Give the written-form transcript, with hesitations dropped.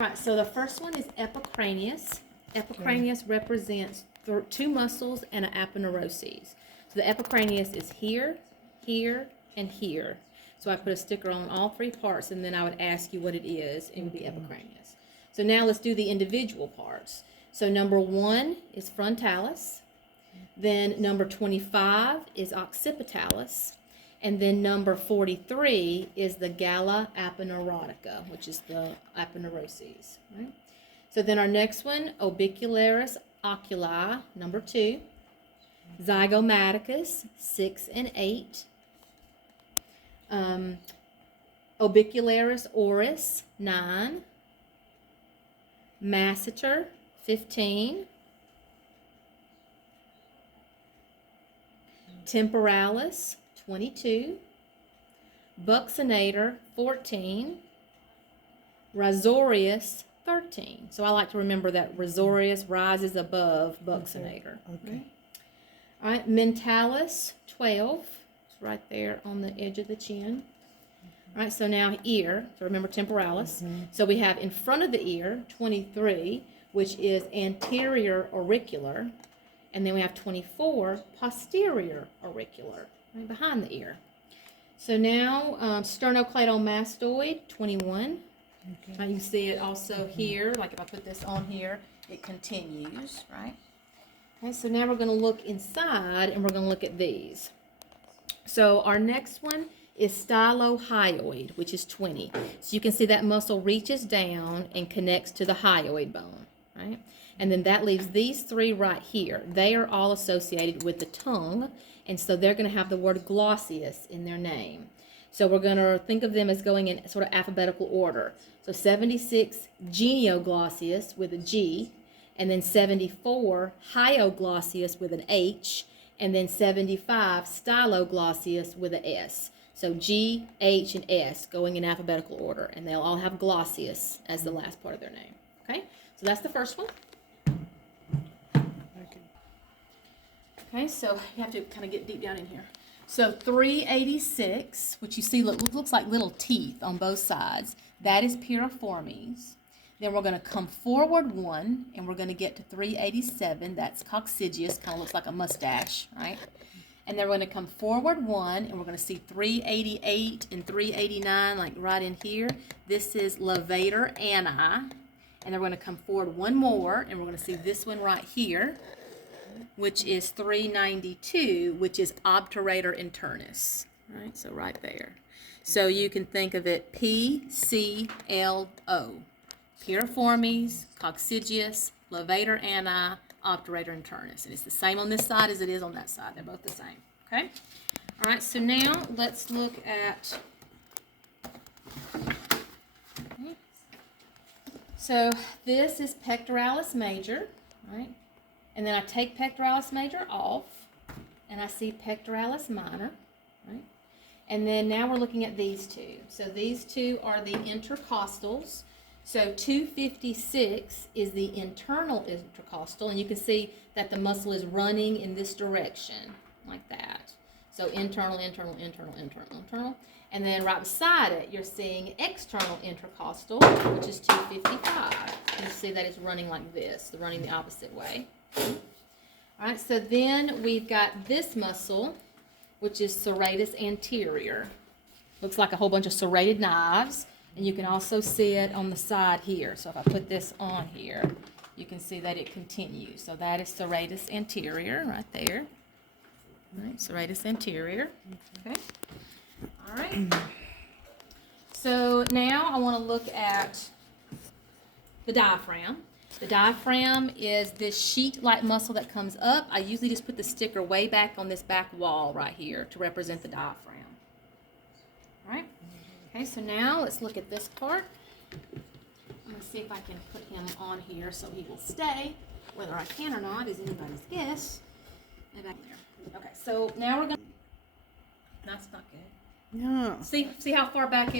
All right, so the first one is epicranius. Epicranius represents two muscles and an aponeurosis. So the epicranius is here, here, and here. So I put a sticker on all three parts, and then I would ask you what it is, and it would be epicranius. So now let's do the individual parts. So number 1 is frontalis. Then number 25 is occipitalis. And then number 43 is the gala aponeurotica, which is the aponeurosis. Right? So then our next one, orbicularis oculi, number 2. Zygomaticus, 6 and 8. Orbicularis oris, 9. Masseter, 15. Temporalis, 22. Buccinator, 14. Risorius, 13. So I like to remember that Risorius rises above Buccinator. Okay. All right, Mentalis, 12. It's right there on the edge of the chin. All right, so now ear. So remember temporalis. So we have in front of the ear, 23, which is anterior auricular. And then we have 24, posterior auricular, right behind the ear. So now sternocleidomastoid, 21. Okay. You can see it also here, like if I put this on here, it continues, right? Okay, so now we're going to look inside, and we're going to look at these. So our next one is stylohyoid, which is 20. So you can see that muscle reaches down and connects to the hyoid bone, right? And then that leaves these 3 right here. They are all associated with the tongue, and so they're going to have the word glossus in their name. So we're going to think of them as going in sort of alphabetical order. So 76, genioglossus with a G, and then 74, hyoglossus with an H, and then 75, styloglossus with an S. So G, H, and S going in alphabetical order, and they'll all have glossus as the last part of their name. Okay, so that's the first one. Okay, so you have to kind of get deep down in here. So 386, which you see looks like little teeth on both sides, that is piriformes. Then we're going to come forward 1, and we're going to get to 387. That's coccygeus, kind of looks like a mustache, right? And then we're going to come forward 1, and we're going to see 388 and 389, like right in here. This is levator ani. And then we're going to come forward 1 more, and we're going to see this one right here, which is 392, which is obturator internus, right? So right there. So you can think of it PCLO. Piriformes, coccygeus, levator ani, obturator internus. And it's the same on this side as it is on that side. They're both the same, okay? All right, so now let's look at... Okay. So this is pectoralis major, right? And then I take pectoralis major off, and I see pectoralis minor, right? And then now we're looking at these 2. So these 2 are the intercostals. So 256 is the internal intercostal, and you can see that the muscle is running in this direction, like that. So internal, internal, internal, internal, internal. And then right beside it, you're seeing external intercostal, which is 255. You see that it's running like this, running the opposite way. All right, so then we've got this muscle, which is serratus anterior. Looks like a whole bunch of serrated knives, and you can also see it on the side here. So if I put this on here, you can see that it continues. So that is serratus anterior right there. All right, serratus anterior. Okay. All right. So now I want to look at the diaphragm. The diaphragm is this sheet-like muscle that comes up. I usually just put the sticker way back on this back wall right here to represent the diaphragm. All right? Okay, so now let's look at this part. I'm going to see if I can put him on here so he will stay. Whether I can or not is anybody's guess. Back there. Okay, so now we're going to... That's not good. Yeah. See how far back it